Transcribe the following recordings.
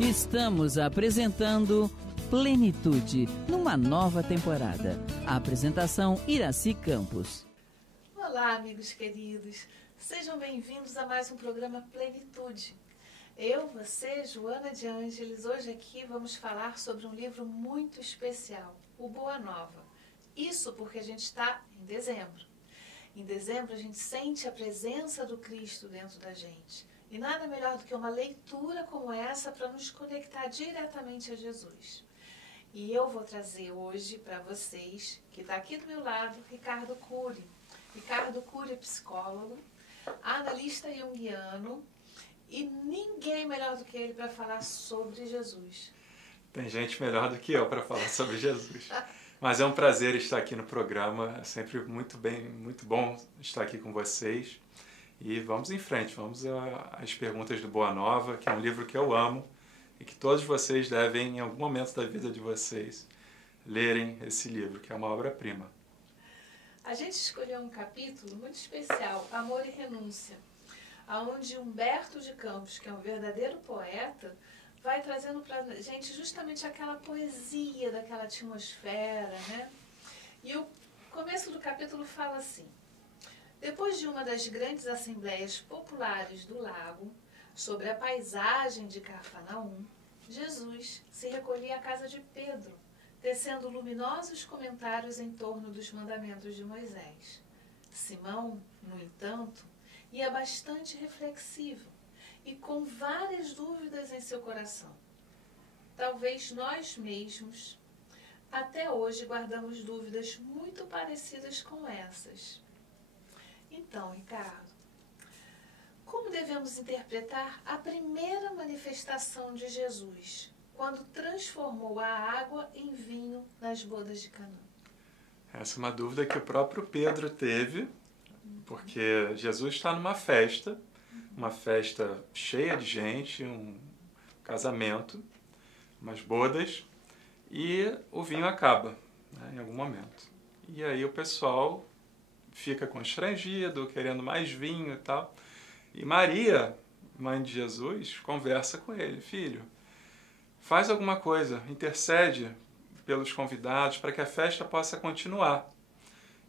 Estamos apresentando Plenitude, numa nova temporada. A apresentação Iraci Campos. Olá, amigos queridos. Sejam bem-vindos a mais um programa Plenitude. Eu, você, Joana de Ângeles, hoje aqui vamos falar sobre um livro muito especial, o Boa Nova. Isso porque a gente está em dezembro. Em dezembro a gente sente a presença do Cristo dentro da gente. E nada melhor do que uma leitura como essa para nos conectar diretamente a Jesus. E eu vou trazer hoje para vocês, que está aqui do meu lado, Ricardo Cury. Ricardo Cury é psicólogo, analista junguiano e ninguém melhor do que ele para falar sobre Jesus. Tem gente melhor do que eu para falar sobre Jesus. Mas é um prazer estar aqui no programa, é sempre muito bom estar aqui com vocês. E vamos em frente, vamos às perguntas do Boa Nova, que é um livro que eu amo e que todos vocês devem, em algum momento da vida de vocês, lerem esse livro, que é uma obra-prima. A gente escolheu um capítulo muito especial, Amor e Renúncia, onde Humberto de Campos, que é um verdadeiro poeta, vai trazendo para a gente justamente aquela poesia, daquela atmosfera, né? E o começo do capítulo fala assim: depois de uma das grandes assembleias populares do lago, sobre a paisagem de Cafarnaum, Jesus se recolhia à casa de Pedro, tecendo luminosos comentários em torno dos mandamentos de Moisés. Simão, no entanto, ia bastante reflexivo e com várias dúvidas em seu coração. Talvez nós mesmos, até hoje, guardamos dúvidas muito parecidas com essas. Então, Ricardo, como devemos interpretar a primeira manifestação de Jesus, quando transformou a água em vinho nas bodas de Canaã? Essa é uma dúvida que o próprio Pedro teve, porque Jesus está numa festa cheia de gente, um casamento, umas bodas, e o vinho acaba, né, em algum momento. E aí o pessoal fica constrangido, querendo mais vinho e tal. E Maria, mãe de Jesus, conversa com ele: filho, faz alguma coisa, intercede pelos convidados para que a festa possa continuar.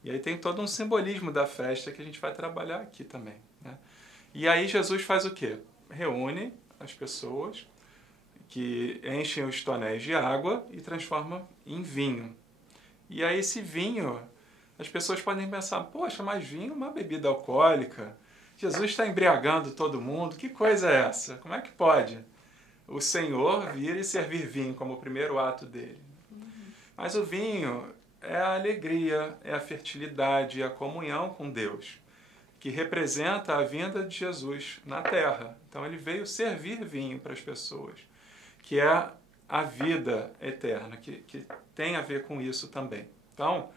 E aí tem todo um simbolismo da festa que a gente vai trabalhar aqui também, né? E aí Jesus faz o quê? Reúne as pessoas, que enchem os tonéis de água e transforma em vinho. E aí esse vinho, as pessoas podem pensar: poxa, mas vinho é uma bebida alcoólica, Jesus está embriagando todo mundo, que coisa é essa? Como é que pode o Senhor vir e servir vinho como o primeiro ato dele? Mas o vinho é a alegria, é a fertilidade, é a comunhão com Deus, que representa a vinda de Jesus na terra. Então ele veio servir vinho para as pessoas, que é a vida eterna, que tem a ver com isso também. Então,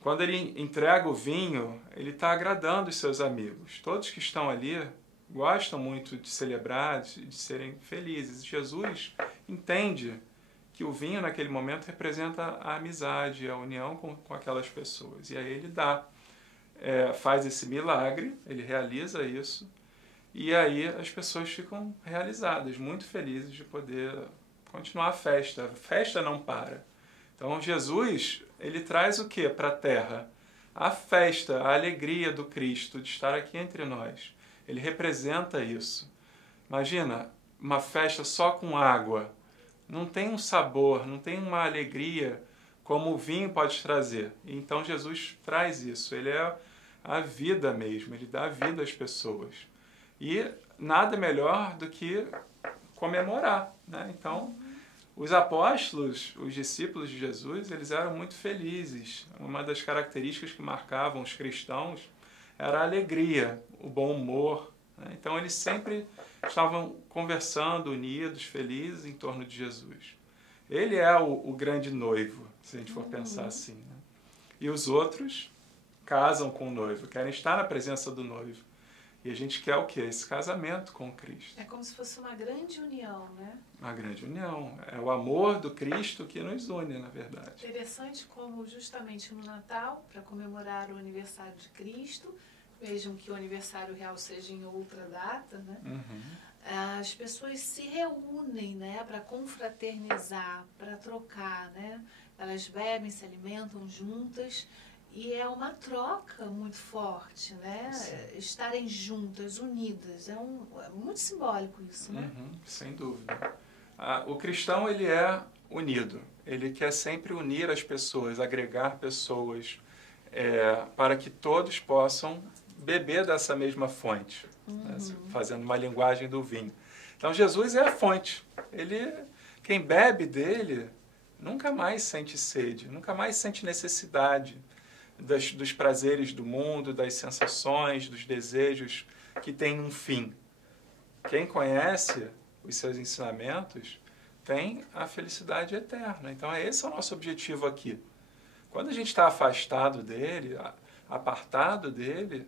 quando ele entrega o vinho, ele está agradando os seus amigos. Todos que estão ali gostam muito de celebrar, de serem felizes. Jesus entende que o vinho, naquele momento, representa a amizade, a união com aquelas pessoas. E aí ele faz esse milagre, ele realiza isso, e aí as pessoas ficam realizadas, muito felizes de poder continuar a festa. A festa não para. Então Jesus, ele traz o que para a terra? A festa, a alegria do Cristo, de estar aqui entre nós. Ele representa isso. Imagina, uma festa só com água. Não tem um sabor, não tem uma alegria como o vinho pode trazer. Então Jesus traz isso. Ele é a vida mesmo, ele dá vida às pessoas. E nada melhor do que comemorar, né? Então, os apóstolos, os discípulos de Jesus, eles eram muito felizes. Uma das características que marcavam os cristãos era a alegria, o bom humor, né? Então eles sempre estavam conversando, unidos, felizes em torno de Jesus. Ele é o grande noivo, se a gente for pensar assim, né? E os outros casam com o noivo, querem estar na presença do noivo. E a gente quer o quê? Esse casamento com Cristo. É como se fosse uma grande união, né? Uma grande união. É o amor do Cristo que nos une, na verdade. Interessante como justamente no Natal, para comemorar o aniversário de Cristo, vejam que o aniversário real seja em outra data, né? as pessoas se reúnem, né, para confraternizar, para trocar, né? Elas bebem, se alimentam juntas e é uma troca muito forte, né? Sim. Estarem juntas, unidas, é muito simbólico isso, né? Sem dúvida. O cristão, ele é unido. Ele quer sempre unir as pessoas, agregar pessoas, para que todos possam beber dessa mesma fonte, né? Fazendo uma linguagem do vinho. Então, Jesus é a fonte. Quem bebe dele nunca mais sente sede, nunca mais sente necessidade dos prazeres do mundo, das sensações, dos desejos que têm um fim. Quem conhece os seus ensinamentos tem a felicidade eterna. Então, esse é o nosso objetivo aqui. Quando a gente está afastado dele, apartado dele,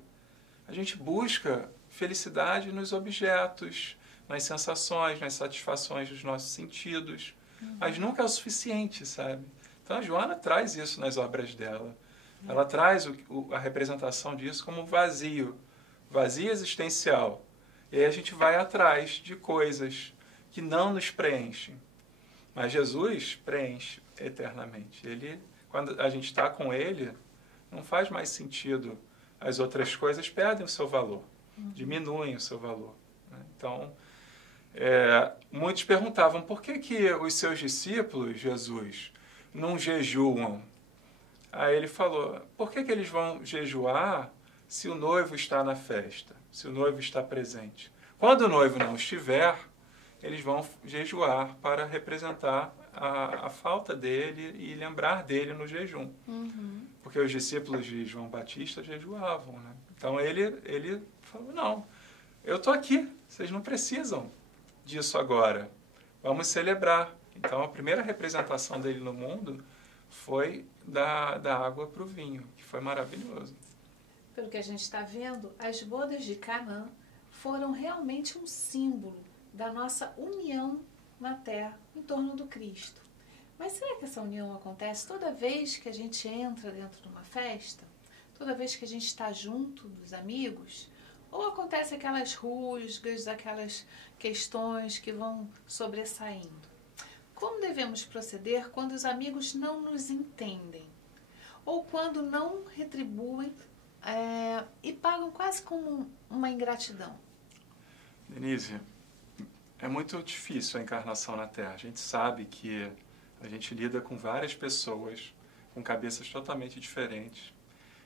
a gente busca felicidade nos objetos, nas sensações, nas satisfações dos nossos sentidos. Mas nunca é o suficiente, sabe? Então, a Joana traz isso nas obras dela. Ela traz a representação disso como vazio existencial. E aí a gente vai atrás de coisas que não nos preenchem. Mas Jesus preenche eternamente. Quando a gente está com Ele, não faz mais sentido. As outras coisas perdem o seu valor, diminuem o seu valor. Então, muitos perguntavam, por que os seus discípulos, Jesus, não jejuam? Aí ele falou, por que eles vão jejuar se o noivo está na festa, se o noivo está presente? Quando o noivo não estiver, eles vão jejuar para representar a falta dele e lembrar dele no jejum. Porque os discípulos de João Batista jejuavam, né? Então ele falou, não, eu estou aqui, vocês não precisam disso agora. Vamos celebrar. Então a primeira representação dele no mundo foi da água para o vinho, que foi maravilhoso. Pelo que a gente está vendo, as bodas de Canaã foram realmente um símbolo da nossa união na terra em torno do Cristo. Mas será que essa união acontece toda vez que a gente entra dentro de uma festa? Toda vez que a gente está junto dos amigos? Ou acontece aquelas rusgas, aquelas questões que vão sobressaindo? Como devemos proceder quando os amigos não nos entendem? Ou quando não retribuem e pagam quase como uma ingratidão? Denise, é muito difícil a encarnação na Terra. A gente sabe que a gente lida com várias pessoas com cabeças totalmente diferentes.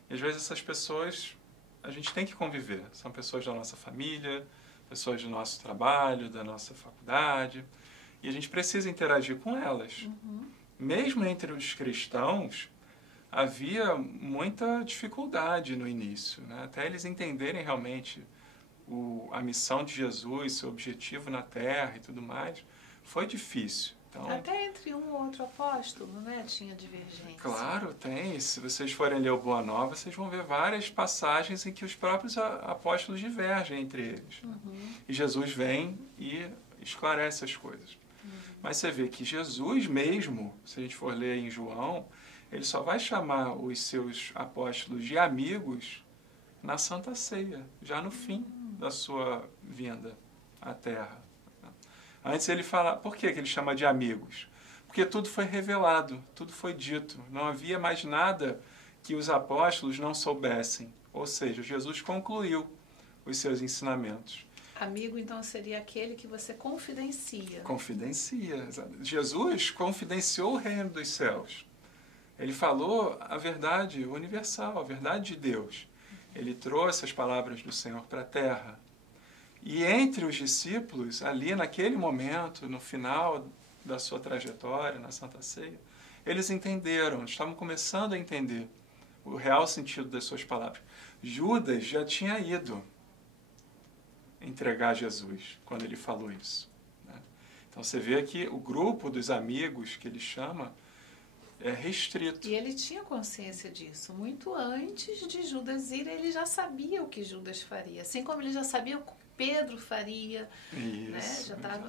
E às vezes essas pessoas a gente tem que conviver. São pessoas da nossa família, pessoas do nosso trabalho, da nossa faculdade. E a gente precisa interagir com elas. Mesmo entre os cristãos, havia muita dificuldade no início, né? Até eles entenderem realmente a missão de Jesus, seu objetivo na Terra e tudo mais, foi difícil. Então, até entre um ou outro apóstolo, né, tinha divergência. Claro, tem. Se vocês forem ler o Boa Nova, vocês vão ver várias passagens em que os próprios apóstolos divergem entre eles. E Jesus vem e esclarece as coisas. Mas você vê que Jesus mesmo, se a gente for ler em João, ele só vai chamar os seus apóstolos de amigos na Santa Ceia, já no fim da sua vinda à Terra. Antes ele fala, por que ele chama de amigos? Porque tudo foi revelado, tudo foi dito. Não havia mais nada que os apóstolos não soubessem. Ou seja, Jesus concluiu os seus ensinamentos. Amigo, então, seria aquele que você confidencia. Confidencia. Jesus confidenciou o reino dos céus. Ele falou a verdade universal, a verdade de Deus. Ele trouxe as palavras do Senhor para a terra. E entre os discípulos, ali naquele momento, no final da sua trajetória, na Santa Ceia, eles entenderam, estavam começando a entender o real sentido das suas palavras. Judas já tinha ido entregar Jesus quando ele falou isso, né? Então você vê que o grupo dos amigos que ele chama é restrito. E ele tinha consciência disso. Muito antes de Judas ir, ele já sabia o que Judas faria. Assim como ele já sabia o que Pedro faria. Isso, né? Já estava.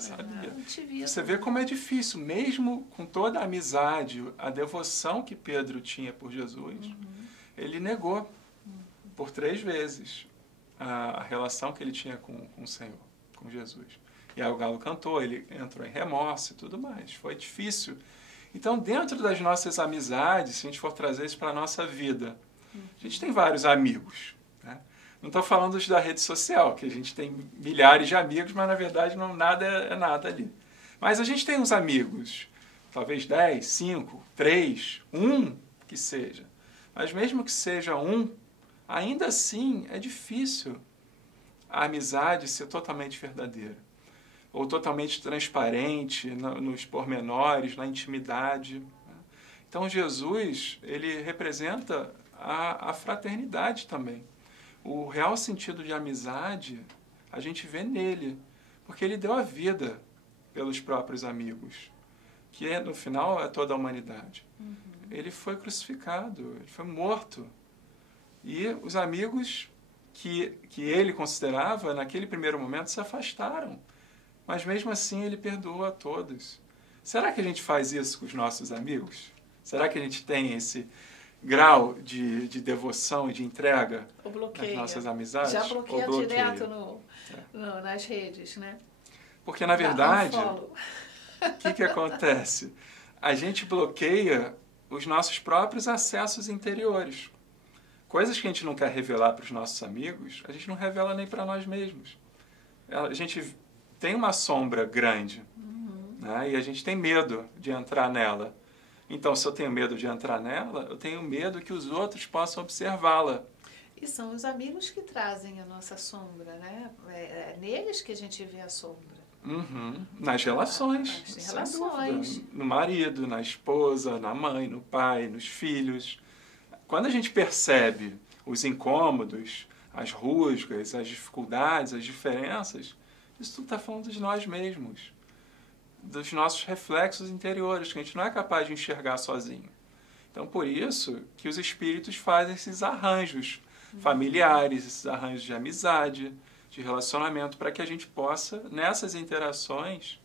Você vê como é difícil, mesmo com toda a amizade, a devoção que Pedro tinha por Jesus, ele negou por 3 vezes a relação que ele tinha com o Senhor, com Jesus. E aí o galo cantou, ele entrou em remorso e tudo mais. Foi difícil. Então, dentro das nossas amizades, se a gente for trazer isso para a nossa vida, a gente tem vários amigos. Né? Não estou falando dos da rede social, que a gente tem milhares de amigos, mas na verdade não, nada é nada ali. Mas a gente tem uns amigos, talvez 10, 5, 3, 1 que seja. Mas mesmo que seja um, ainda assim é difícil a amizade ser totalmente verdadeira. Ou totalmente transparente nos pormenores, na intimidade. Então Jesus, ele representa a fraternidade também. O real sentido de amizade, a gente vê nele, porque ele deu a vida pelos próprios amigos, que no final é toda a humanidade. Ele foi crucificado, ele foi morto. E os amigos que ele considerava, naquele primeiro momento, se afastaram. Mas mesmo assim ele perdoa a todos. Será que a gente faz isso com os nossos amigos? Será que a gente tem esse grau de devoção e de entrega nas nossas amizades? Já bloqueia direto nas redes, né? Porque, na verdade, o que acontece? A gente bloqueia os nossos próprios acessos interiores. Coisas que a gente não quer revelar para os nossos amigos, a gente não revela nem para nós mesmos. A gente tem uma sombra grande, né? E a gente tem medo de entrar nela. Então, se eu tenho medo de entrar nela, eu tenho medo que os outros possam observá-la. E são os amigos que trazem a nossa sombra, né? É neles que a gente vê a sombra. Nas relações. Nas relações. No marido, na esposa, na mãe, no pai, nos filhos. Quando a gente percebe os incômodos, as rusgas, as dificuldades, as diferenças, isso tudo está falando de nós mesmos, dos nossos reflexos interiores, que a gente não é capaz de enxergar sozinho. Então, por isso que os espíritos fazem esses arranjos familiares, esses arranjos de amizade, de relacionamento, para que a gente possa, nessas interações,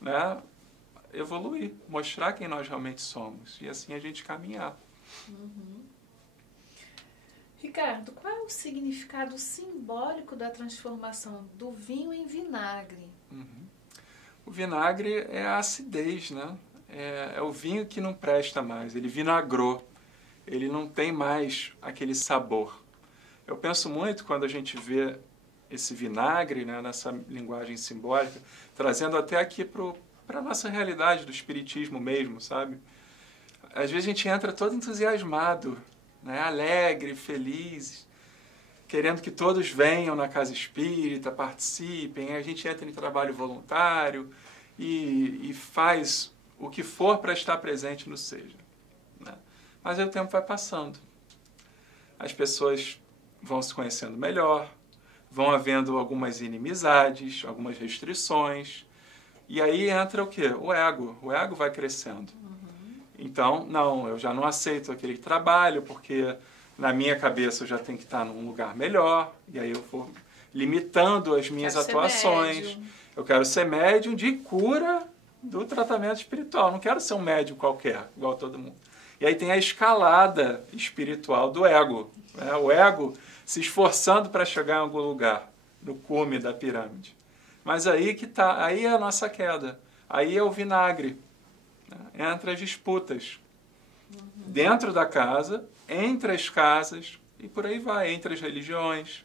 né, evoluir, mostrar quem nós realmente somos, e assim a gente caminhar. Ricardo, qual é o significado simbólico da transformação do vinho em vinagre? O vinagre é a acidez, né? É o vinho que não presta mais, ele vinagrou, ele não tem mais aquele sabor. Eu penso muito quando a gente vê esse vinagre, né, nessa linguagem simbólica, trazendo até aqui para a nossa realidade do espiritismo mesmo, sabe? Às vezes a gente entra todo entusiasmado, né, alegre, feliz, querendo que todos venham na casa espírita, participem, a gente entra em trabalho voluntário e faz o que for para estar presente no seja. Né? Mas aí o tempo vai passando. As pessoas vão se conhecendo melhor, vão havendo algumas inimizades, algumas restrições, e aí entra o quê? O ego. O ego vai crescendo. Então, não, eu já não aceito aquele trabalho, porque na minha cabeça eu já tenho que estar num lugar melhor, e aí eu vou limitando as minhas atuações. Eu quero ser médium de cura do tratamento espiritual, não quero ser um médium qualquer, igual todo mundo. E aí tem a escalada espiritual do ego, né? O ego se esforçando para chegar em algum lugar, no cume da pirâmide. Mas aí que tá, aí é a nossa queda, aí é o vinagre. Entre as disputas, dentro da casa, entre as casas e por aí vai, entre as religiões,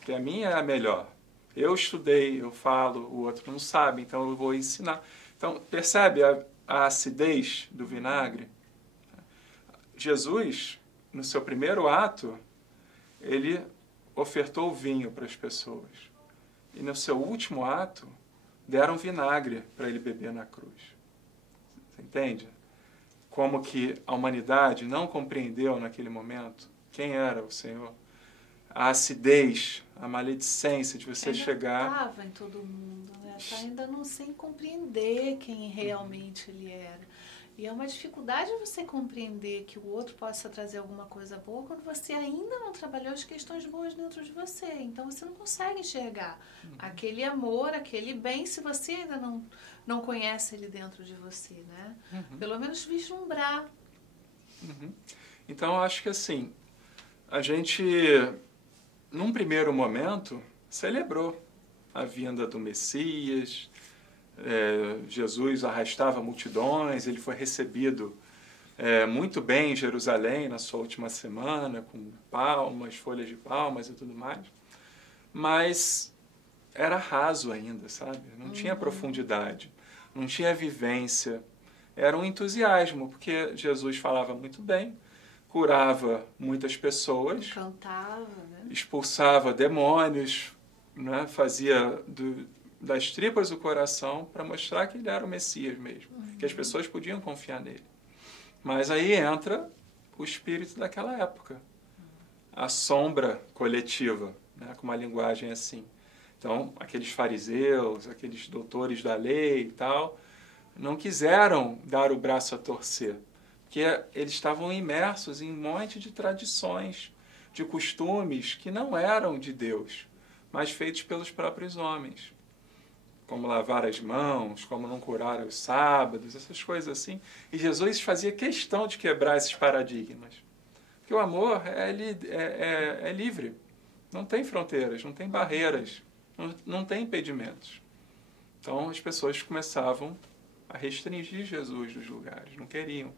que a minha é a melhor. Eu estudei, eu falo, o outro não sabe, então eu vou ensinar. Então, percebe a acidez do vinagre? Jesus, no seu primeiro ato, ele ofertou o vinho para as pessoas. E no seu último ato, deram vinagre para ele beber na cruz. Você entende? Como que a humanidade não compreendeu naquele momento quem era o Senhor. A acidez, a maledicência de você chegar... Estava em todo mundo, né? Tá ainda não sem compreender quem realmente ele era. E é uma dificuldade você compreender que o outro possa trazer alguma coisa boa quando você ainda não trabalhou as questões boas dentro de você. Então você não consegue enxergar aquele amor, aquele bem, se você ainda não conhece ele dentro de você, né? Pelo menos vislumbrar. Então, eu acho que assim, a gente, num primeiro momento, celebrou. a vinda do Messias. Jesus arrastava multidões, ele foi recebido muito bem em Jerusalém na sua última semana, com palmas, folhas de palmas e tudo mais. Mas era raso ainda, sabe? Não tinha profundidade, não tinha vivência. Era um entusiasmo, porque Jesus falava muito bem, curava muitas pessoas, Cantava, né? expulsava demônios, né? Fazia das tripas do coração para mostrar que ele era o Messias mesmo, que as pessoas podiam confiar nele. Mas aí entra o espírito daquela época, a sombra coletiva, né? Com uma linguagem assim. Então, aqueles fariseus, aqueles doutores da lei e tal, não quiseram dar o braço a torcer, porque eles estavam imersos em um monte de tradições, de costumes que não eram de Deus, mas feitos pelos próprios homens. Como lavar as mãos, como não curar aos sábados, essas coisas assim. E Jesus fazia questão de quebrar esses paradigmas. Porque o amor é livre, não tem fronteiras, não tem barreiras, não tem impedimentos. Então as pessoas começavam a restringir Jesus dos lugares, não queriam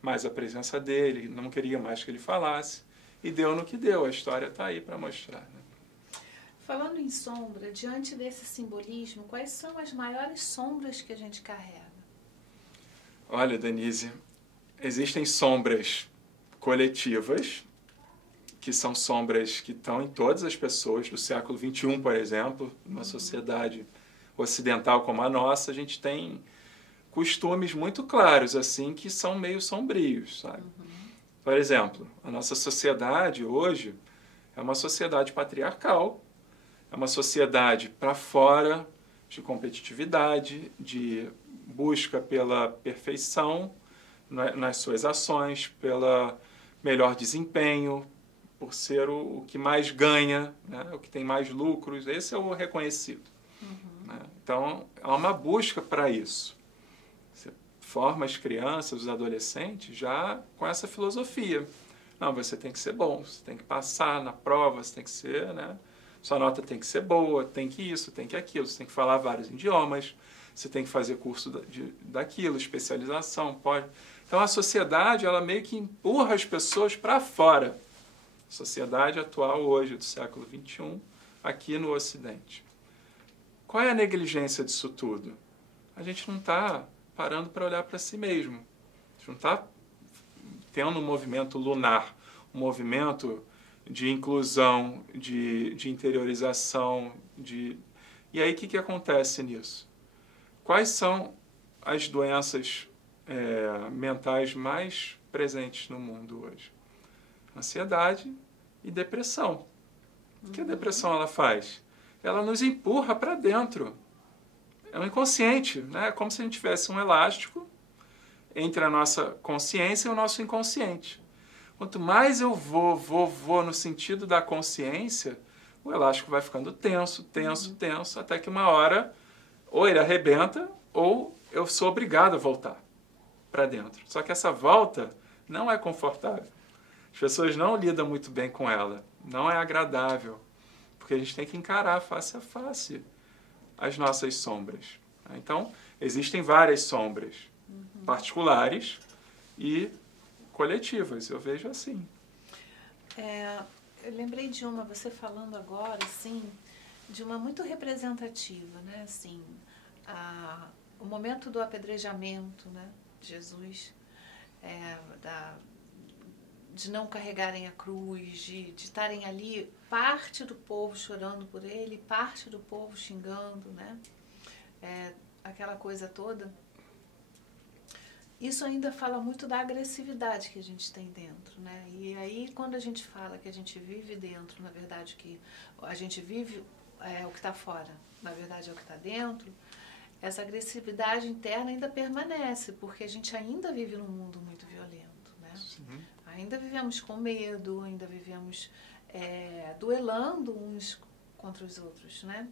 mais a presença dele, não queriam mais que ele falasse. E deu no que deu, a história está aí para mostrar, né? Falando em sombra, diante desse simbolismo, quais são as maiores sombras que a gente carrega? Olha, Denise, existem sombras coletivas, que são sombras que estão em todas as pessoas do século XXI, por exemplo. Numa sociedade ocidental como a nossa, a gente tem costumes muito claros, assim, que são meio sombrios, sabe? Por exemplo, a nossa sociedade hoje é uma sociedade patriarcal, é uma sociedade para fora de competitividade, de busca pela perfeição nas suas ações, pelo melhor desempenho, por ser o que mais ganha, né? O que tem mais lucros, esse é o reconhecido. Né? Então, há uma busca para isso. Você forma as crianças, os adolescentes, já com essa filosofia. Não, você tem que ser bom, você tem que passar na prova, você tem que ser, né? Sua nota tem que ser boa, tem que isso, tem que aquilo, você tem que falar vários idiomas, você tem que fazer curso daquilo, especialização, pode. Então a sociedade, ela meio que empurra as pessoas para fora. A sociedade atual hoje, do século XXI, aqui no Ocidente. Qual é a negligência disso tudo? A gente não está parando para olhar para si mesmo. A gente não está tendo um movimento lunar, um movimento de inclusão, de interiorização. E aí o que acontece nisso? Quais são as doenças mentais mais presentes no mundo hoje? Ansiedade e depressão. O que a depressão ela faz? Ela nos empurra para dentro. É um inconsciente, né? É como se a gente tivesse um elástico entre a nossa consciência e o nosso inconsciente. Quanto mais eu vou no sentido da consciência, o elástico vai ficando tenso, até que uma hora ou ele arrebenta ou eu sou obrigado a voltar para dentro. Só que essa volta não é confortável. As pessoas não lidam muito bem com ela. Não é agradável. Porque a gente tem que encarar face a face as nossas sombras. Então, existem várias sombras particulares e coletivas. Eu vejo assim. Eu lembrei de uma, você falando agora, assim, de uma muito representativa, né? Assim, o momento do apedrejamento, né? De Jesus, de não carregarem a cruz, de estarem ali, parte do povo chorando por ele, parte do povo xingando, né? Aquela coisa toda. Isso ainda fala muito da agressividade que a gente tem dentro, né? E aí, quando a gente fala que a gente vive dentro, na verdade, que a gente vive o que está fora, na verdade é o que está dentro, essa agressividade interna ainda permanece, porque a gente ainda vive num mundo muito violento, né? Sim. Ainda vivemos com medo, ainda vivemos duelando uns contra os outros, né?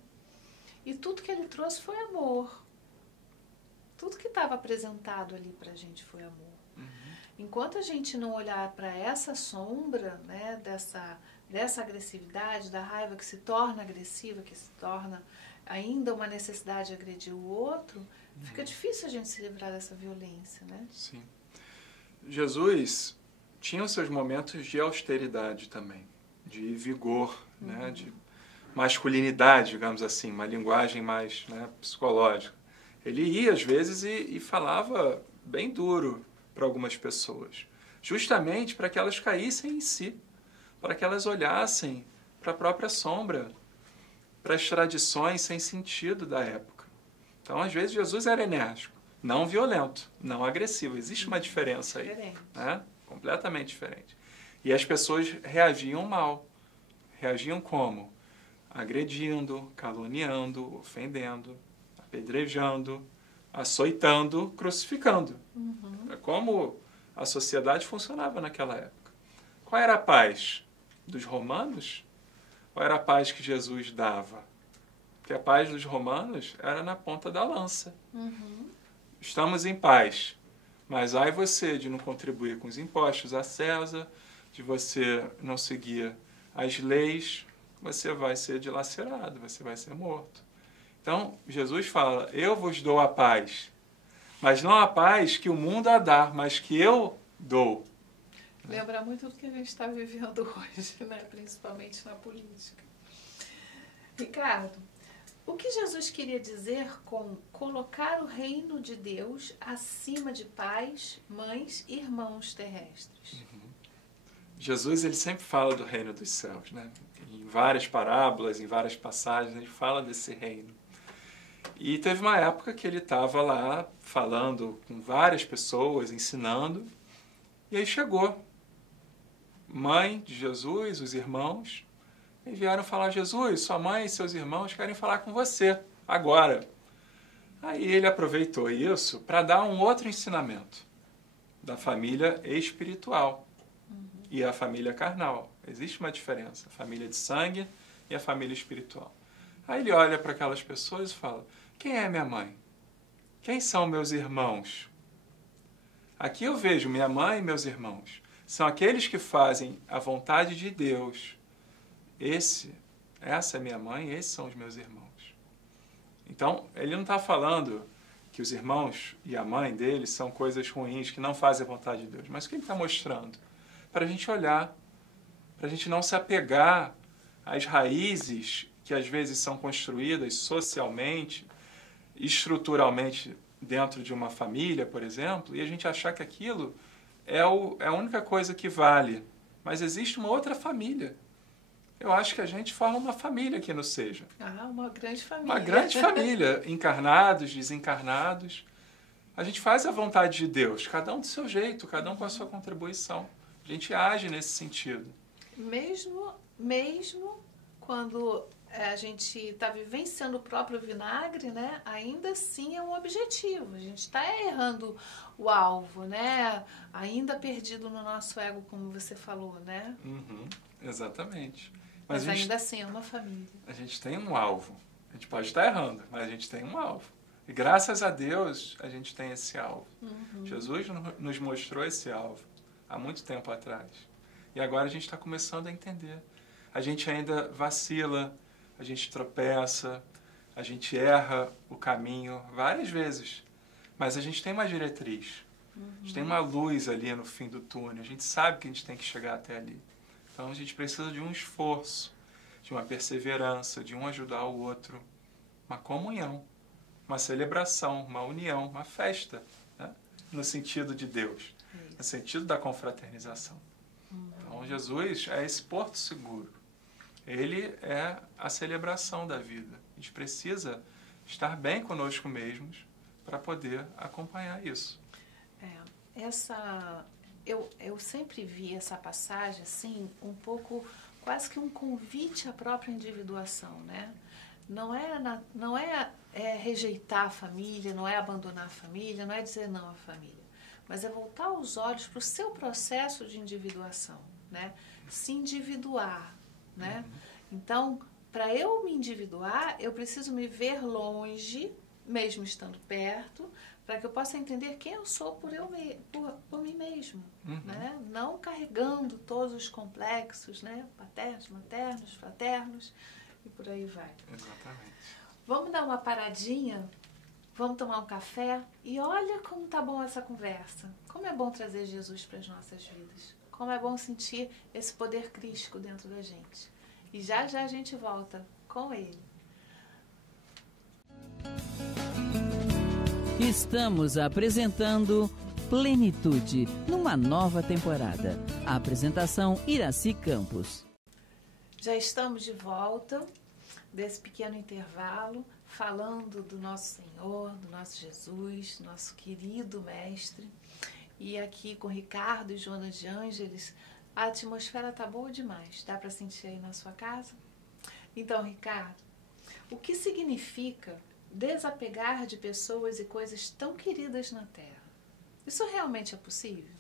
E tudo que ele trouxe foi amor. Tudo que estava apresentado ali para a gente foi amor. Enquanto a gente não olhar para essa sombra, né, dessa agressividade, da raiva que se torna agressiva, que se torna ainda uma necessidade de agredir o outro, fica difícil a gente se livrar dessa violência, né? Sim. Jesus tinha os seus momentos de austeridade também, de vigor, né? De masculinidade, digamos assim, uma linguagem mais, né, psicológica. Ele ia, às vezes, e falava bem duro para algumas pessoas, justamente para que elas caíssem em si, para que elas olhassem para a própria sombra, para as tradições sem sentido da época. Então, às vezes, Jesus era enérgico, não violento, não agressivo. Existe uma diferença aí, né? Completamente diferente. E as pessoas reagiam mal. Reagiam como? Agredindo, caluniando, ofendendo, apedrejando, açoitando, crucificando. É como a sociedade funcionava naquela época. Qual era a paz dos romanos? Qual era a paz que Jesus dava? Porque a paz dos romanos era na ponta da lança. Estamos em paz, mas ai você de não contribuir com os impostos a César, de você não seguir as leis, você vai ser dilacerado, você vai ser morto. Então, Jesus fala, eu vos dou a paz, mas não a paz que o mundo a dar, mas que eu dou. Lembra muito do que a gente está vivendo hoje, né? Principalmente na política. Ricardo, o que Jesus queria dizer com colocar o reino de Deus acima de pais, mães e irmãos terrestres? Jesus ele sempre fala do reino dos céus, né? Em várias parábolas, em várias passagens, ele fala desse reino. E teve uma época que ele estava lá falando com várias pessoas, ensinando, e aí chegou mãe de Jesus, os irmãos, e vieram falar, Jesus, sua mãe e seus irmãos querem falar com você, agora. Aí ele aproveitou isso para dar um outro ensinamento da família espiritual e a família carnal. Existe uma diferença, a família de sangue e a família espiritual. Aí ele olha para aquelas pessoas e fala, quem é minha mãe? Quem são meus irmãos? Aqui eu vejo minha mãe e meus irmãos. São aqueles que fazem a vontade de Deus. Essa é minha mãe, esses são os meus irmãos. Então, ele não está falando que os irmãos e a mãe dele são coisas ruins, que não fazem a vontade de Deus. Mas o que ele está mostrando? Para a gente olhar, para a gente não se apegar às raízes que às vezes são construídas socialmente, estruturalmente dentro de uma família, por exemplo, e a gente achar que aquilo é a única coisa que vale. Mas existe uma outra família. Eu acho que a gente forma uma família aqui no Seja. Uma grande família. Uma grande família. Encarnados, desencarnados. A gente faz a vontade de Deus, cada um do seu jeito, cada um com a sua contribuição. A gente age nesse sentido. Mesmo quando a gente está vivenciando o próprio vinagre, né? Ainda assim é um objetivo. A gente está errando o alvo, né? Ainda perdido no nosso ego, como você falou, né? Exatamente. Mas ainda assim é uma família. A gente tem um alvo. A gente pode estar errando, mas a gente tem um alvo. E graças a Deus a gente tem esse alvo. Jesus nos mostrou esse alvo há muito tempo atrás. E agora a gente está começando a entender. A gente ainda vacila, a gente tropeça, a gente erra o caminho várias vezes. Mas a gente tem uma diretriz. A gente tem uma luz ali no fim do túnel. A gente sabe que a gente tem que chegar até ali. Então a gente precisa de um esforço, de uma perseverança, de um ajudar o outro. Uma comunhão, uma celebração, uma união, uma festa, né? No sentido de Deus, no sentido da confraternização. Então Jesus é esse porto seguro. Ele é a celebração da vida. A gente precisa estar bem conosco mesmos para poder acompanhar isso. Eu sempre vi essa passagem assim, um pouco, quase que um convite à própria individuação, né? Não é rejeitar a família, não é abandonar a família, não é dizer não à família, mas é voltar os olhos para o seu processo de individuação, né? Se individuar, né? Então, para eu me individuar, eu preciso me ver longe, mesmo estando perto, para que eu possa entender quem eu sou por mim mesmo, né? Não carregando todos os complexos, né? Paternos, maternos, fraternos e por aí vai. Exatamente. Vamos dar uma paradinha? Vamos tomar um café? E olha como tá bom essa conversa. Como é bom trazer Jesus para as nossas vidas. Como é bom sentir esse poder crístico dentro da gente. E já já a gente volta com ele. Estamos apresentando Plenitude, numa nova temporada. A apresentação Iraci Campos. Já estamos de volta desse pequeno intervalo, falando do nosso Senhor, do nosso Jesus, nosso querido Mestre. E aqui com Ricardo e Jonas de Ângeles, a atmosfera tá boa demais. Dá para sentir aí na sua casa? Então, Ricardo, o que significa desapegar de pessoas e coisas tão queridas na Terra? Isso realmente é possível?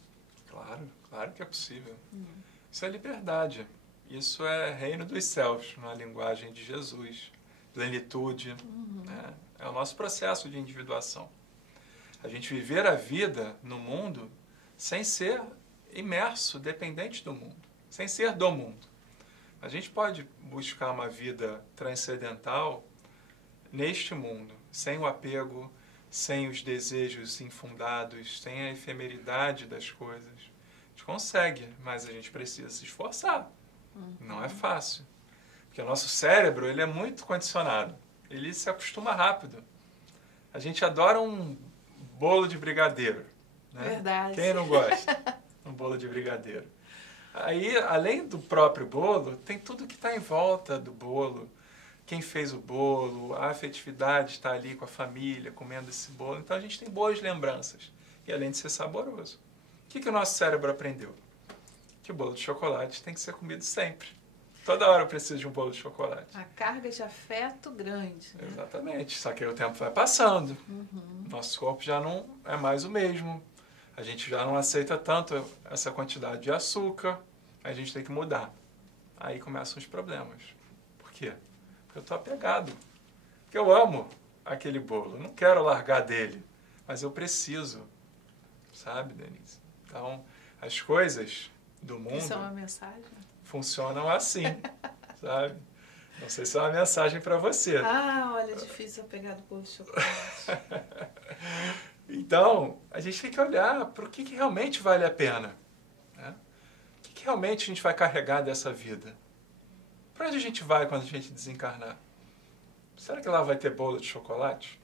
Claro que é possível. Isso é liberdade. Isso é reino dos céus, na linguagem de Jesus. Plenitude. Né? É o nosso processo de individuação. A gente viver a vida no mundo sem ser imerso, dependente do mundo. Sem ser do mundo. A gente pode buscar uma vida transcendental neste mundo, sem o apego, sem os desejos infundados, sem a efemeridade das coisas. A gente consegue, mas a gente precisa se esforçar. Não é fácil. Porque o nosso cérebro, ele é muito condicionado. Ele se acostuma rápido. A gente adora um bolo de brigadeiro. Né? Verdade. Quem não gosta? Um bolo de brigadeiro. Aí, além do próprio bolo, tem tudo que está em volta do bolo. Quem fez o bolo, a afetividade está ali com a família, comendo esse bolo. Então, a gente tem boas lembranças. E além de ser saboroso. O que o nosso cérebro aprendeu? Que o bolo de chocolate tem que ser comido sempre. Toda hora eu preciso de um bolo de chocolate. A carga de afeto grande. Né? Exatamente. Só que aí o tempo vai passando. Nosso corpo já não é mais o mesmo. A gente já não aceita tanto essa quantidade de açúcar. A gente tem que mudar. Aí começam os problemas. Por quê? Porque eu estou apegado. Porque eu amo aquele bolo. Eu não quero largar dele. Mas eu preciso. Sabe, Denise? Então, as coisas do mundo... Isso é uma mensagem? Funcionam assim, sabe? Não sei se é uma mensagem para você. Ah, olha, é difícil eu pegar do bolo de chocolate. Então, a gente tem que olhar para o que realmente vale a pena. Né? O que realmente a gente vai carregar dessa vida? Para onde a gente vai quando a gente desencarnar? Será que lá vai ter bolo de chocolate?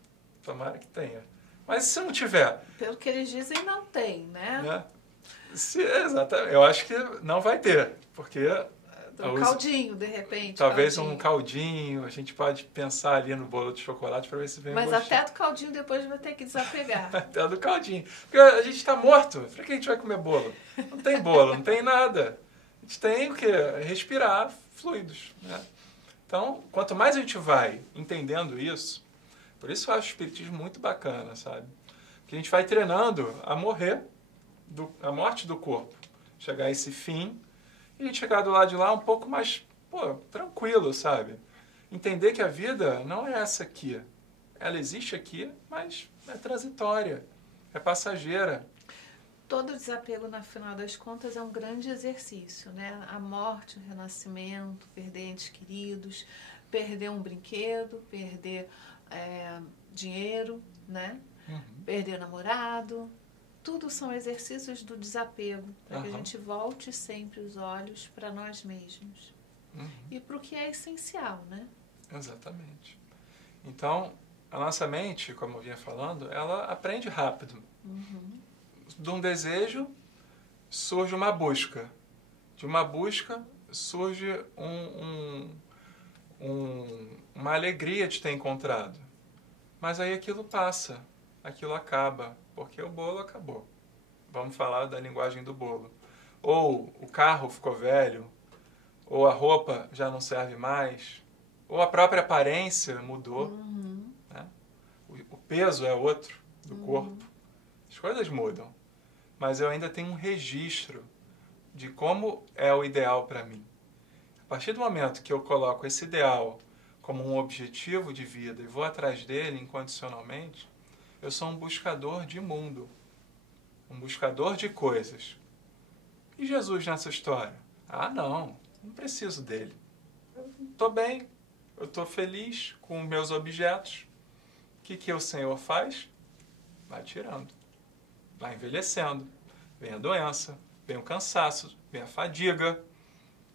Tomara que tenha. Mas se não tiver... Pelo que eles dizem, não tem, né? Exatamente. Eu acho que não vai ter, porque... Um caldinho, de repente. Talvez um caldinho, a gente pode pensar ali no bolo de chocolate para ver se vem um Mas gostinho. até do caldinho depois vai ter que desapegar. Até do caldinho. Porque a gente está morto. Para que a gente vai comer bolo? Não tem bolo, não tem nada. A gente tem o quê? Respirar fluidos. Né? Então, quanto mais a gente vai entendendo isso, por isso eu acho o espiritismo muito bacana, sabe? Que a gente vai treinando a morrer, a morte do corpo. Chegar a esse fim e a gente chegar do lado de lá um pouco mais, tranquilo, sabe? Entender que a vida não é essa aqui. Ela existe aqui, mas é transitória, é passageira. Todo desapego, na final das contas, é um grande exercício, né? A morte, o renascimento, perder entes queridos, perder um brinquedo, perder dinheiro, né? Perder namorado. Tudo são exercícios do desapego, para que a gente volte sempre os olhos para nós mesmos. E para o que é essencial, né? Exatamente. Então, a nossa mente, como eu vinha falando, ela aprende rápido. De um desejo surge uma busca. De uma busca surge uma alegria de ter encontrado. Mas aí aquilo passa, aquilo acaba. Porque o bolo acabou. Vamos falar da linguagem do bolo. Ou o carro ficou velho, ou a roupa já não serve mais, ou a própria aparência mudou. Né? O peso é outro do corpo. As coisas mudam. Mas eu ainda tenho um registro de como é o ideal para mim. A partir do momento que eu coloco esse ideal como um objetivo de vida e vou atrás dele incondicionalmente, eu sou um buscador de mundo, um buscador de coisas. E Jesus nessa história? Ah, não preciso dele. Eu estou bem, eu estou feliz com meus objetos. O que o Senhor faz? Vai tirando, vai envelhecendo. Vem a doença, vem o cansaço, vem a fadiga.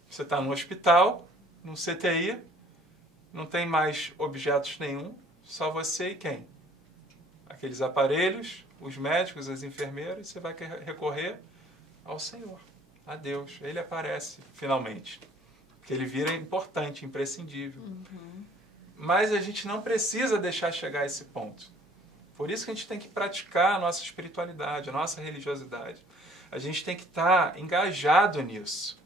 Você está no hospital, no CTI, não tem mais objetos nenhum, só você e quem? Aqueles aparelhos, os médicos, as enfermeiras, você vai recorrer ao Senhor, a Deus. Ele aparece, finalmente. Porque ele vira importante, imprescindível. Mas a gente não precisa deixar chegar a esse ponto. Por isso que a gente tem que praticar a nossa espiritualidade, a nossa religiosidade. A gente tem que estar engajado nisso.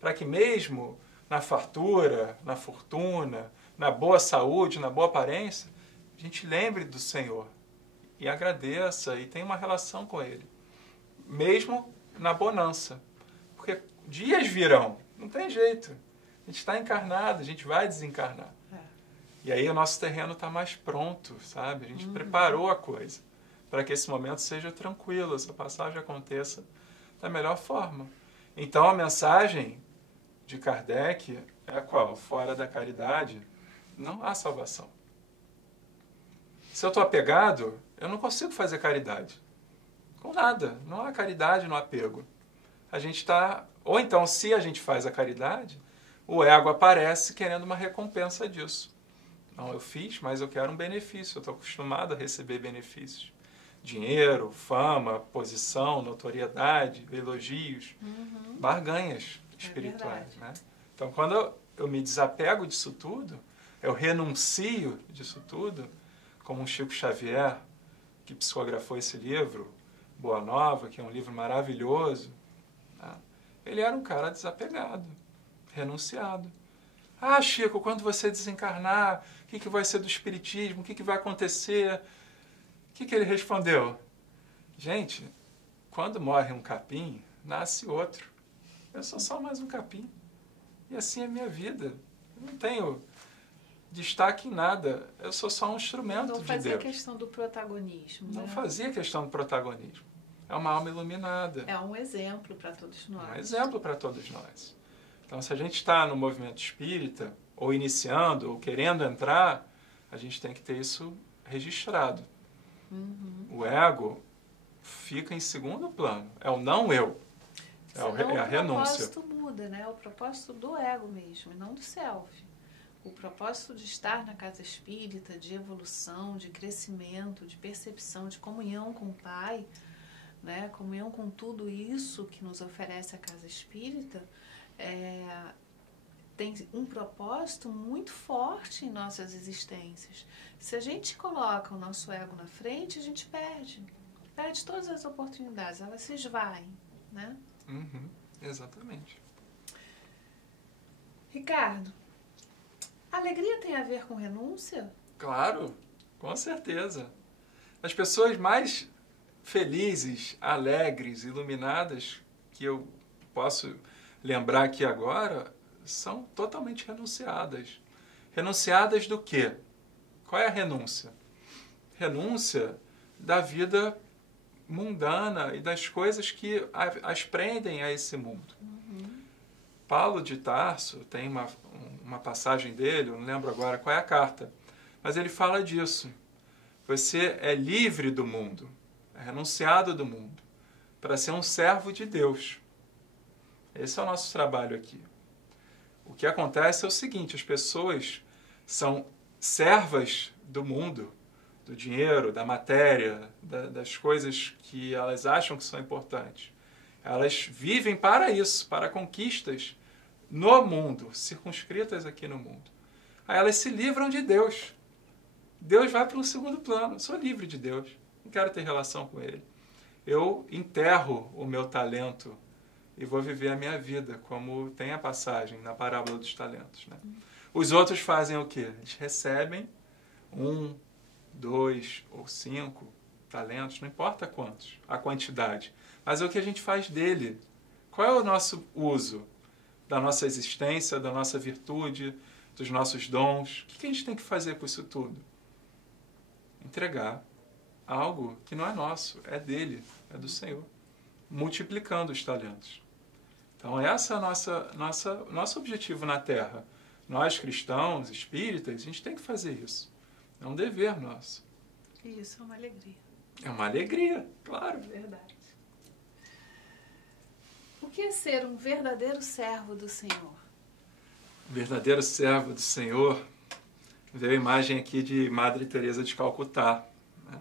Para que mesmo na fartura, na fortuna, na boa saúde, na boa aparência, a gente lembre do Senhor e agradeça e tenha uma relação com Ele. Mesmo na bonança. Porque dias virão, não tem jeito. A gente está encarnado, a gente vai desencarnar. E aí o nosso terreno está mais pronto, sabe? A gente preparou a coisa para que esse momento seja tranquilo, essa passagem aconteça da melhor forma. Então a mensagem de Kardec é qual? Fora da caridade, não há salvação. Se eu estou apegado, eu não consigo fazer caridade. Com nada. Não há caridade no apego. A gente está... Ou então, se a gente faz a caridade, o ego aparece querendo uma recompensa disso. Não, eu fiz, mas eu quero um benefício. Eu estou acostumado a receber benefícios. Dinheiro, fama, posição, notoriedade, elogios, barganhas espirituais. Né? Então, quando eu me desapego disso tudo, eu renuncio disso tudo, como um Chico Xavier, que psicografou esse livro, Boa Nova, que é um livro maravilhoso, né? Ele era um cara desapegado, renunciado. Ah, Chico, quando você desencarnar, o que vai ser do espiritismo? O que vai acontecer? O que ele respondeu? Gente, quando morre um capim, nasce outro. Eu sou só mais um capim. E assim é a minha vida. Eu não tenho destaque em nada. Eu sou só um instrumento de Deus. Não fazia questão do protagonismo. Não fazia questão do protagonismo. É uma alma iluminada. É um exemplo para todos nós. Um exemplo para todos nós. Então, se a gente está no movimento espírita, ou iniciando, ou querendo entrar, a gente tem que ter isso registrado. O ego fica em segundo plano. É o não eu. É a renúncia. O propósito muda, né? O propósito do ego mesmo, e não do self. O propósito de estar na casa espírita, de evolução, de crescimento, de percepção, de comunhão com o Pai, né? Comunhão com tudo isso que nos oferece a casa espírita, tem um propósito muito forte em nossas existências. Se a gente coloca o nosso ego na frente, a gente perde todas as oportunidades, elas se esvaem, né? Exatamente. Ricardo, alegria tem a ver com renúncia? Claro, com certeza. As pessoas mais felizes, alegres, iluminadas que eu posso lembrar aqui agora são totalmente renunciadas. Renunciadas do quê? Qual é a renúncia? Renúncia da vida mundana e das coisas que as prendem a esse mundo. Paulo de Tarso, tem uma passagem dele, eu não lembro agora qual é a carta, mas ele fala disso. Você é livre do mundo, é renunciado do mundo, para ser um servo de Deus. Esse é o nosso trabalho aqui. O que acontece é o seguinte, as pessoas são servas do mundo, do dinheiro, da matéria, das coisas que elas acham que são importantes. Elas vivem para isso, para conquistas no mundo, circunscritas aqui no mundo. Aí elas se livram de Deus. Deus vai para um segundo plano. Eu sou livre de Deus, não quero ter relação com Ele. Eu enterro o meu talento e vou viver a minha vida, como tem a passagem na parábola dos talentos. Né? Os outros fazem o quê? Eles recebem 1, 2 ou 5 talentos, não importa quantos, a quantidade. Mas é o que a gente faz dele. Qual é o nosso uso da nossa existência, da nossa virtude, dos nossos dons? O que a gente tem que fazer com isso tudo? Entregar algo que não é nosso, é dele, é do Senhor. Multiplicando os talentos. Então, esse é o nosso objetivo na Terra. Nós, cristãos, espíritas, a gente tem que fazer isso. É um dever nosso. E isso é uma alegria. É uma alegria, claro. É verdade. O que é ser um verdadeiro servo do Senhor? Verdadeiro servo do Senhor, veio a imagem aqui de Madre Teresa de Calcutá. Né?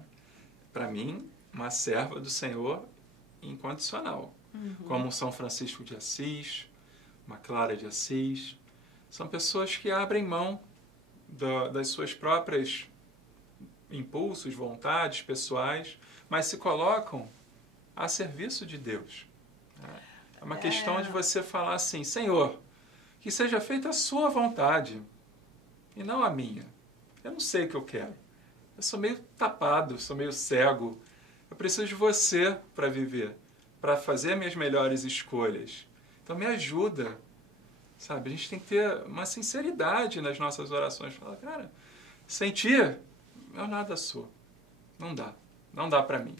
Para mim, uma serva do Senhor incondicional. Como São Francisco de Assis, uma Clara de Assis. São pessoas que abrem mão das suas próprias impulsos, vontades pessoais, mas se colocam a serviço de Deus. É uma questão de você falar assim, Senhor, que seja feita a sua vontade e não a minha. Eu não sei o que eu quero. Eu sou meio tapado, sou meio cego. Eu preciso de você para viver, para fazer minhas melhores escolhas. Então me ajuda, sabe? A gente tem que ter uma sinceridade nas nossas orações. Falar, cara, sem ti, eu nada sou. Não dá para mim.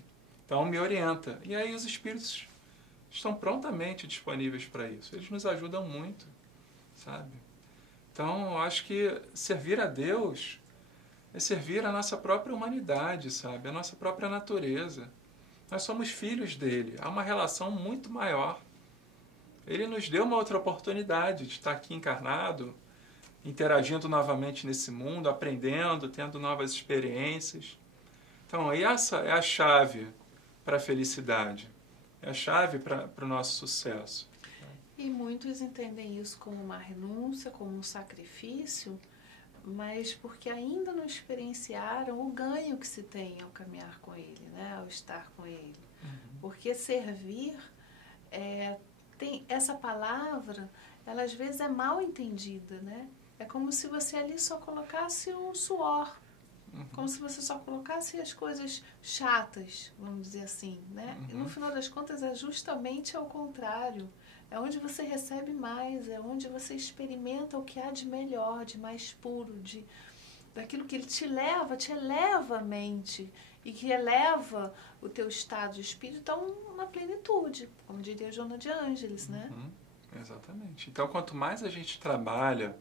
Então me orienta. E aí os espíritos estão prontamente disponíveis para isso. Eles nos ajudam muito, sabe? Então eu acho que servir a Deus é servir a nossa própria humanidade, sabe? A nossa própria natureza. Nós somos filhos dele. Há uma relação muito maior. Ele nos deu uma outra oportunidade de estar aqui encarnado, interagindo novamente nesse mundo, aprendendo, tendo novas experiências. Então, essa é a chave para a felicidade. É a chave para o nosso sucesso. E muitos entendem isso como uma renúncia, como um sacrifício, mas porque ainda não experienciaram o ganho que se tem ao caminhar com ele, né? Ao estar com ele. Porque servir, tem essa palavra, ela às vezes é mal entendida, né? É como se você ali só colocasse um suor, como se você só colocasse as coisas chatas, vamos dizer assim, né? E no final das contas é justamente ao contrário. É onde você recebe mais, é onde você experimenta o que há de melhor, de mais puro, daquilo que ele te eleva a mente e que eleva o teu estado de espírito a uma plenitude, como diria Joana de Ângeles, né? Exatamente. Então, quanto mais a gente trabalha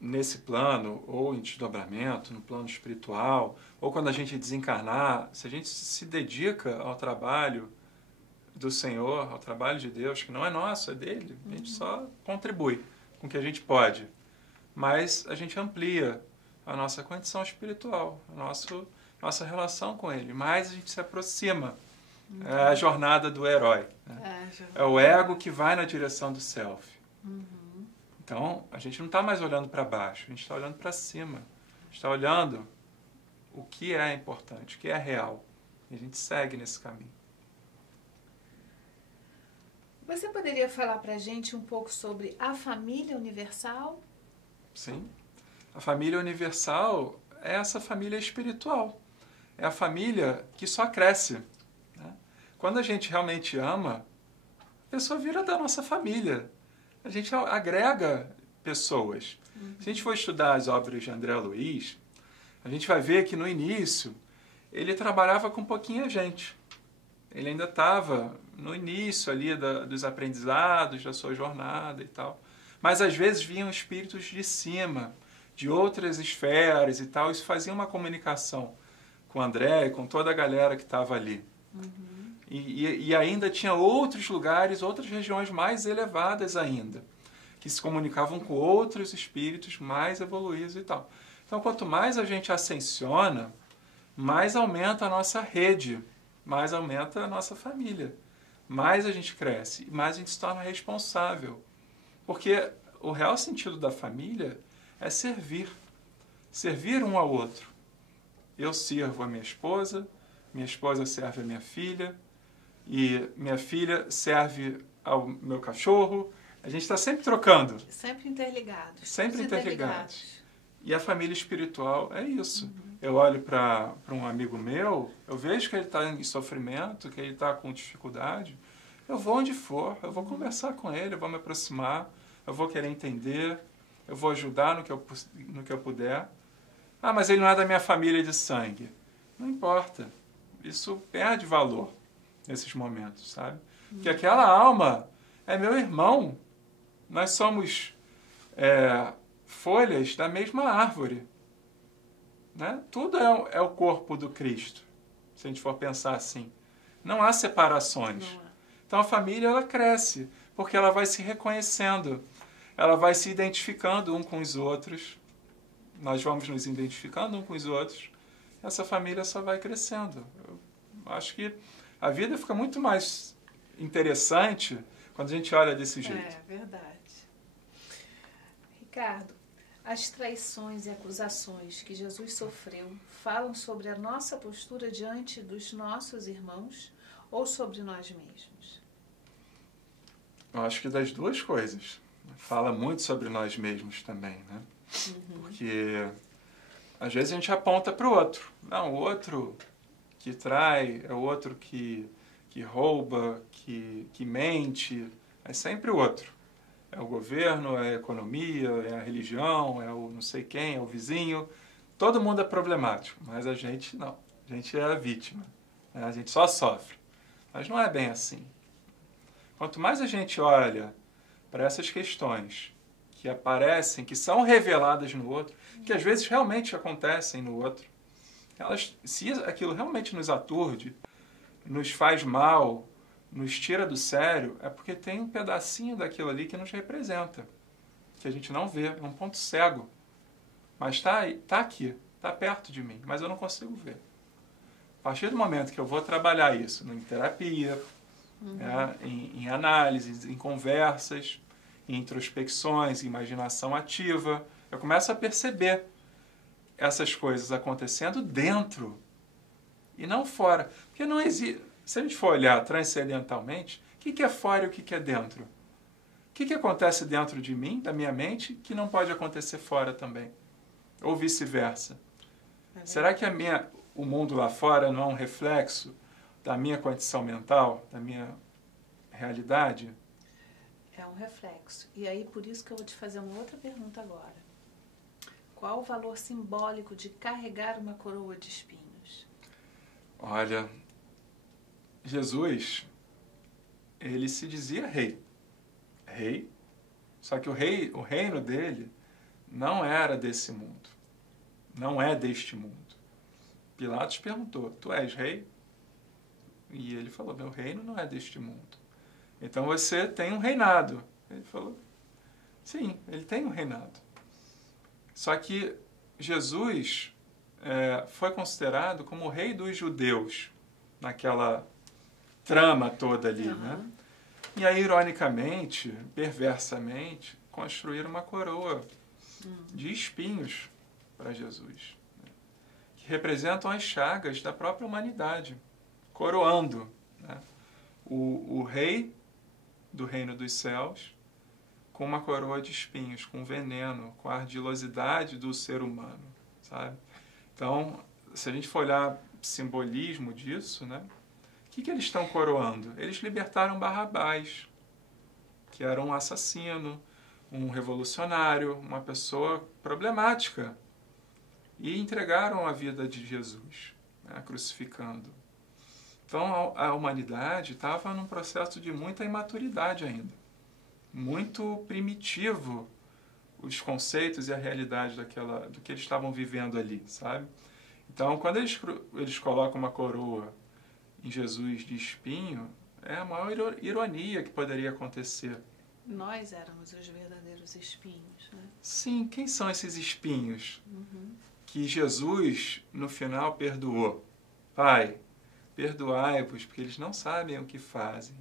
nesse plano, ou em desdobramento, no plano espiritual, ou quando a gente desencarnar, se a gente se dedica ao trabalho do Senhor, ao trabalho de Deus, que não é nosso, é dele, a gente só contribui com o que a gente pode, mas a gente amplia a nossa condição espiritual, nossa relação com ele, mais a gente se aproxima. É a jornada do herói. Né? É o ego que vai na direção do self. Então, a gente não está mais olhando para baixo, a gente está olhando para cima. A gente está olhando o que é importante, o que é real. E a gente segue nesse caminho. Você poderia falar para a gente um pouco sobre a família universal? Sim. A família universal é essa família espiritual. É a família que só cresce. Né? Quando a gente realmente ama, a pessoa vira da nossa família. A gente agrega pessoas. Se a gente for estudar as obras de André Luiz, a gente vai ver que no início ele trabalhava com pouquinha gente. Ele ainda estava no início ali dos aprendizados, da sua jornada e tal. Mas às vezes vinham espíritos de cima, de outras esferas e tal, e isso fazia uma comunicação com o André e com toda a galera que estava ali. E ainda tinha outros lugares, outras regiões mais elevadas ainda, que se comunicavam com outros espíritos mais evoluídos e tal. Então, quanto mais a gente ascensiona, mais aumenta a nossa rede, mais aumenta a nossa família, mais a gente cresce, mais a gente se torna responsável. Porque o real sentido da família é servir um ao outro. Eu sirvo a minha esposa serve a minha filha, e minha filha serve ao meu cachorro. A gente está sempre trocando. Sempre interligados. Sempre interligados. E a família espiritual é isso. Eu olho para um amigo meu, eu vejo que ele está em sofrimento, que ele está com dificuldade. Eu vou onde for, eu vou conversar com ele, eu vou me aproximar, eu vou querer entender, eu vou ajudar no que eu puder. Ah, mas ele não é da minha família de sangue. Não importa. Isso perde valor nesses momentos, sabe? Porque aquela alma é meu irmão. Nós somos folhas da mesma árvore. Né? Tudo é o corpo do Cristo, se a gente for pensar assim. Não há separações. Não há. Então a família ela cresce, porque ela vai se reconhecendo, ela vai se identificando um com os outros. Nós vamos nos identificando um com os outros. Essa família só vai crescendo. Eu acho que a vida fica muito mais interessante quando a gente olha desse jeito. É verdade. Ricardo, as traições e acusações que Jesus sofreu falam sobre a nossa postura diante dos nossos irmãos ou sobre nós mesmos? Eu acho que das duas coisas. Fala muito sobre nós mesmos também, né? Porque às vezes a gente aponta para o outro. Não, o outro que trai, é o outro que rouba, que mente. É sempre o outro. É o governo, é a economia, é a religião, é o não sei quem, é o vizinho. Todo mundo é problemático, mas a gente não. A gente é a vítima. Né? A gente só sofre. Mas não é bem assim. Quanto mais a gente olha para essas questões que aparecem, que são reveladas no outro, que às vezes realmente acontecem no outro, se aquilo realmente nos aturde, nos faz mal, nos tira do sério, é porque tem um pedacinho daquilo ali que nos representa, que a gente não vê, é um ponto cego. Mas está aqui, está perto de mim, mas eu não consigo ver. A partir do momento que eu vou trabalhar isso em terapia, em análises, em conversas, em introspecções, em imaginação ativa, eu começo a perceber essas coisas acontecendo dentro e não fora. Porque não existe. Se a gente for olhar transcendentalmente, o que é fora e o que é dentro? O que acontece dentro de mim, da minha mente, que não pode acontecer fora também? Ou vice-versa? Será que o mundo lá fora não é um reflexo da minha condição mental, da minha realidade? É um reflexo. E aí, por isso que eu vou te fazer uma outra pergunta agora. Qual o valor simbólico de carregar uma coroa de espinhos? Olha, Jesus, ele se dizia rei. Rei. Só que o reino dele não era desse mundo. Não é deste mundo. Pilatos perguntou, tu és rei? E ele falou, meu reino não é deste mundo. Então você tem um reinado. Ele falou, sim, ele tem um reinado. Só que Jesus foi considerado como o rei dos judeus, naquela trama toda ali, né? E aí, ironicamente, perversamente, construíram uma coroa de espinhos para Jesus, né? Que representam as chagas da própria humanidade, coroando, né? O rei do reino dos céus com uma coroa de espinhos, com veneno, com a ardilosidade do ser humano, sabe? Então, se a gente for olhar o simbolismo disso, né? O que eles estão coroando? Eles libertaram Barrabás, que era um assassino, um revolucionário, uma pessoa problemática, e entregaram a vida de Jesus, né? Crucificando. Então, a humanidade estava num processo de muita imaturidade ainda. Muito primitivo os conceitos e a realidade do que eles estavam vivendo ali, sabe? Então, quando eles colocam uma coroa em Jesus de espinho, é a maior ironia que poderia acontecer. Nós éramos os verdadeiros espinhos, né? Sim, quem são esses espinhos que Jesus, no final, perdoou? Pai, perdoai-vos, porque eles não sabem o que fazem.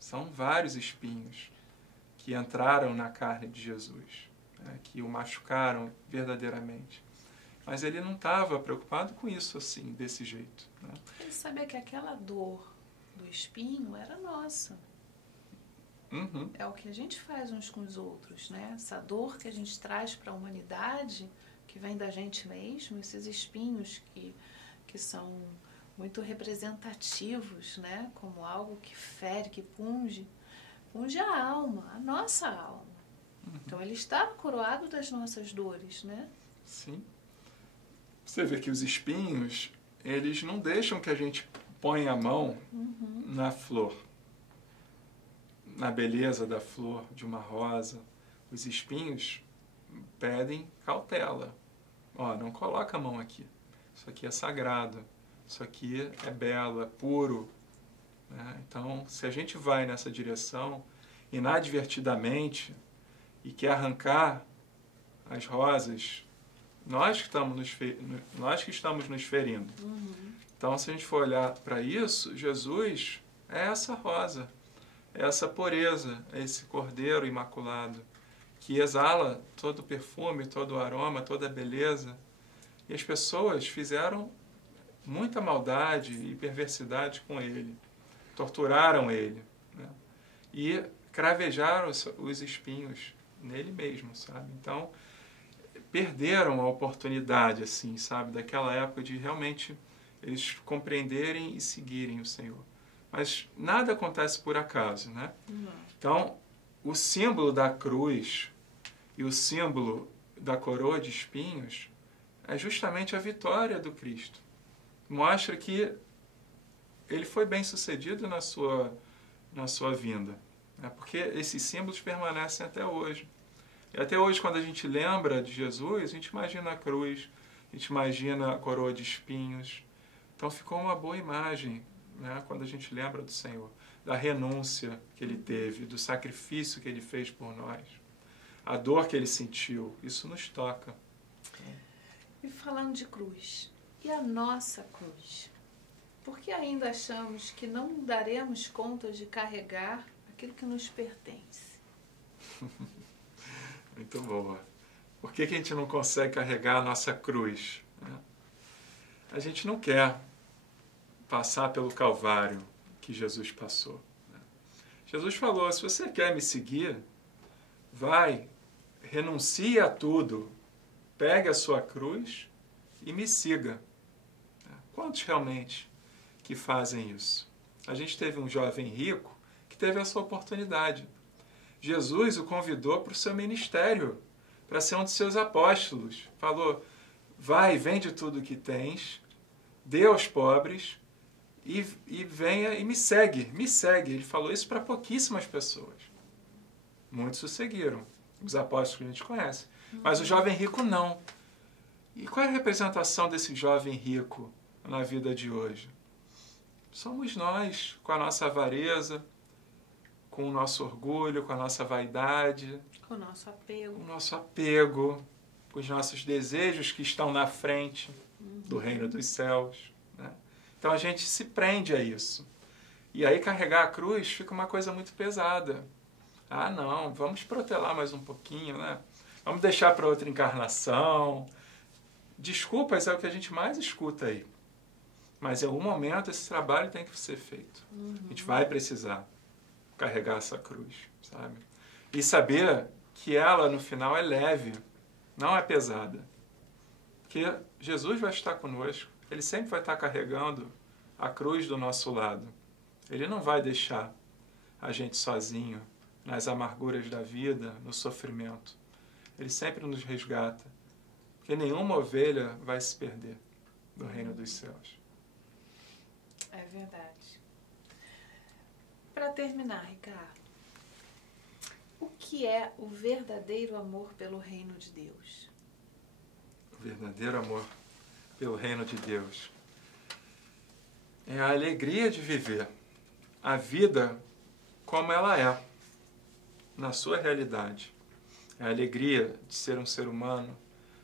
São vários espinhos que entraram na carne de Jesus, né, que o machucaram verdadeiramente. Mas ele não estava preocupado com isso assim, desse jeito, né? Ele sabia que aquela dor do espinho era nossa. É o que a gente faz uns com os outros, né? Essa dor que a gente traz para a humanidade, que vem da gente mesmo, esses espinhos que são muito representativos, né? Como algo que fere, que punge a alma, a nossa alma. Então ele estava coroado das nossas dores, né? Sim. Você vê que os espinhos, eles não deixam que a gente ponha a mão na flor, na beleza da flor, de uma rosa. Os espinhos pedem cautela. Ó, não coloca a mão aqui. Isso aqui é sagrado. Isso aqui é belo, é puro. Né? Então, se a gente vai nessa direção, inadvertidamente, e quer arrancar as rosas, nós que estamos nos ferindo. Então, se a gente for olhar para isso, Jesus é essa rosa, é essa pureza, é esse cordeiro imaculado, que exala todo o perfume, todo o aroma, toda a beleza. E as pessoas fizeram muita maldade e perversidade com ele, torturaram ele, né? E cravejaram os espinhos nele mesmo, sabe? Então, perderam a oportunidade, assim, sabe? Daquela época de realmente eles compreenderem e seguirem o Senhor. Mas nada acontece por acaso, né? Então, o símbolo da cruz e o símbolo da coroa de espinhos é justamente a vitória do Cristo. Mostra que ele foi bem sucedido na sua vinda, né? Porque esses símbolos permanecem até hoje. E até hoje, quando a gente lembra de Jesus, a gente imagina a cruz, a gente imagina a coroa de espinhos. Então ficou uma boa imagem, né, quando a gente lembra do Senhor, da renúncia que ele teve, do sacrifício que ele fez por nós, a dor que ele sentiu. Isso nos toca. E falando de cruz, e a nossa cruz? Por que ainda achamos que não daremos conta de carregar aquilo que nos pertence? Muito boa. Por que a gente não consegue carregar a nossa cruz? Né? A gente não quer passar pelo Calvário que Jesus passou. Né? Jesus falou, se você quer me seguir, vai, renuncie a tudo, pegue a sua cruz e me siga. Quantos realmente que fazem isso? A gente teve um jovem rico que teve essa oportunidade. Jesus o convidou para o seu ministério, para ser um de seus apóstolos. Falou, vai, vende tudo o que tens, dê aos pobres e venha e me segue, me segue. Ele falou isso para pouquíssimas pessoas. Muitos o seguiram, os apóstolos que a gente conhece. Mas o jovem rico não. E qual é a representação desse jovem rico na vida de hoje? Somos nós, com a nossa avareza, com o nosso orgulho, com a nossa vaidade, Com o nosso apego. com o nosso apego, com os nossos desejos que estão na frente do reino dos céus. Né? Então a gente se prende a isso. E aí carregar a cruz fica uma coisa muito pesada. Ah, não, vamos protelar mais um pouquinho, né? Vamos deixar para outra encarnação. Desculpas é o que a gente mais escuta aí. Mas em algum momento esse trabalho tem que ser feito. A gente vai precisar carregar essa cruz, sabe? E saber que ela, no final, é leve, não é pesada. Porque Jesus vai estar conosco, ele sempre vai estar carregando a cruz do nosso lado. Ele não vai deixar a gente sozinho nas amarguras da vida, no sofrimento. Ele sempre nos resgata. Porque nenhuma ovelha vai se perder do reino dos céus. É verdade. Para terminar, Ricardo, o que é o verdadeiro amor pelo reino de Deus? O verdadeiro amor pelo reino de Deus é a alegria de viver a vida como ela é, na sua realidade. É a alegria de ser um ser humano,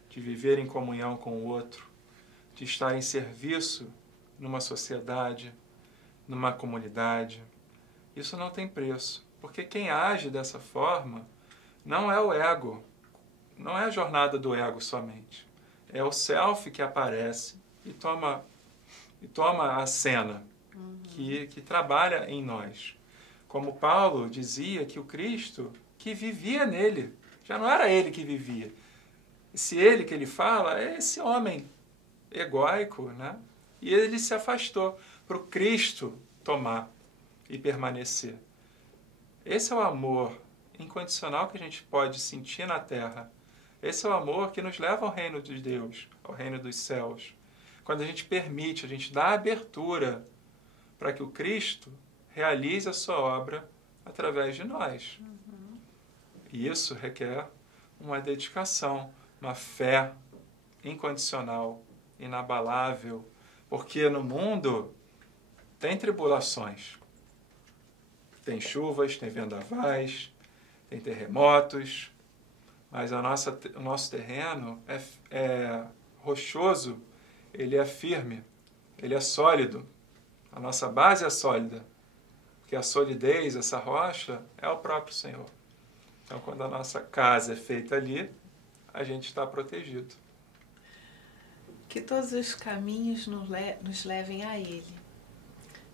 de viver em comunhão com o outro, de estar em serviço numa sociedade, numa comunidade. Isso não tem preço, porque quem age dessa forma não é o ego, não é a jornada do ego somente. É o self que aparece e toma a cena, que trabalha em nós. Como Paulo dizia que o Cristo que vivia nele, já não era ele que vivia. Esse ele que ele fala é esse homem egóico, né? E ele se afastou para o Cristo tomar e permanecer. Esse é o amor incondicional que a gente pode sentir na terra. Esse é o amor que nos leva ao reino de Deus, ao reino dos céus. Quando a gente permite, a gente dá abertura para que o Cristo realize a sua obra através de nós. E isso requer uma dedicação, uma fé incondicional, inabalável, porque no mundo tem tribulações, tem chuvas, tem vendavais, tem terremotos, mas o nosso terreno é rochoso, ele é firme, ele é sólido, a nossa base é sólida, porque a solidez, essa rocha, é o próprio Senhor. Então, quando a nossa casa é feita ali, a gente está protegido. Que todos os caminhos nos levem a Ele,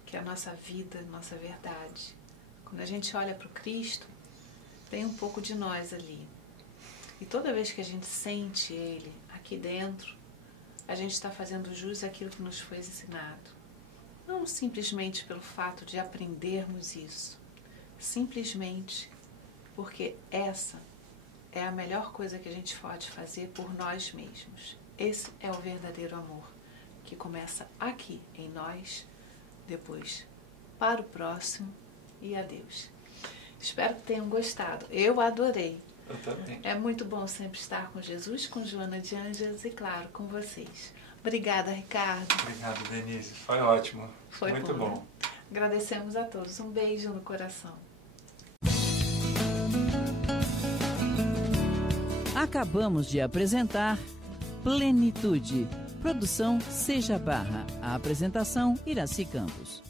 que é a nossa vida, a nossa verdade. Quando a gente olha para o Cristo, tem um pouco de nós ali. E toda vez que a gente sente Ele aqui dentro, a gente está fazendo jus àquilo que nos foi ensinado. Não simplesmente pelo fato de aprendermos isso, simplesmente porque essa é a melhor coisa que a gente pode fazer por nós mesmos. Esse é o verdadeiro amor, que começa aqui em nós, depois para o próximo e a Deus. Espero que tenham gostado. Eu adorei. Eu também. É muito bom sempre estar com Jesus, com Joana de Ângeles e, claro, com vocês. Obrigada, Ricardo. Obrigado, Denise. Foi ótimo. Foi muito bom. Agradecemos a todos. Um beijo no coração. Acabamos de apresentar Plenitude. Produção Seja Barra. A apresentação Iraci Campos.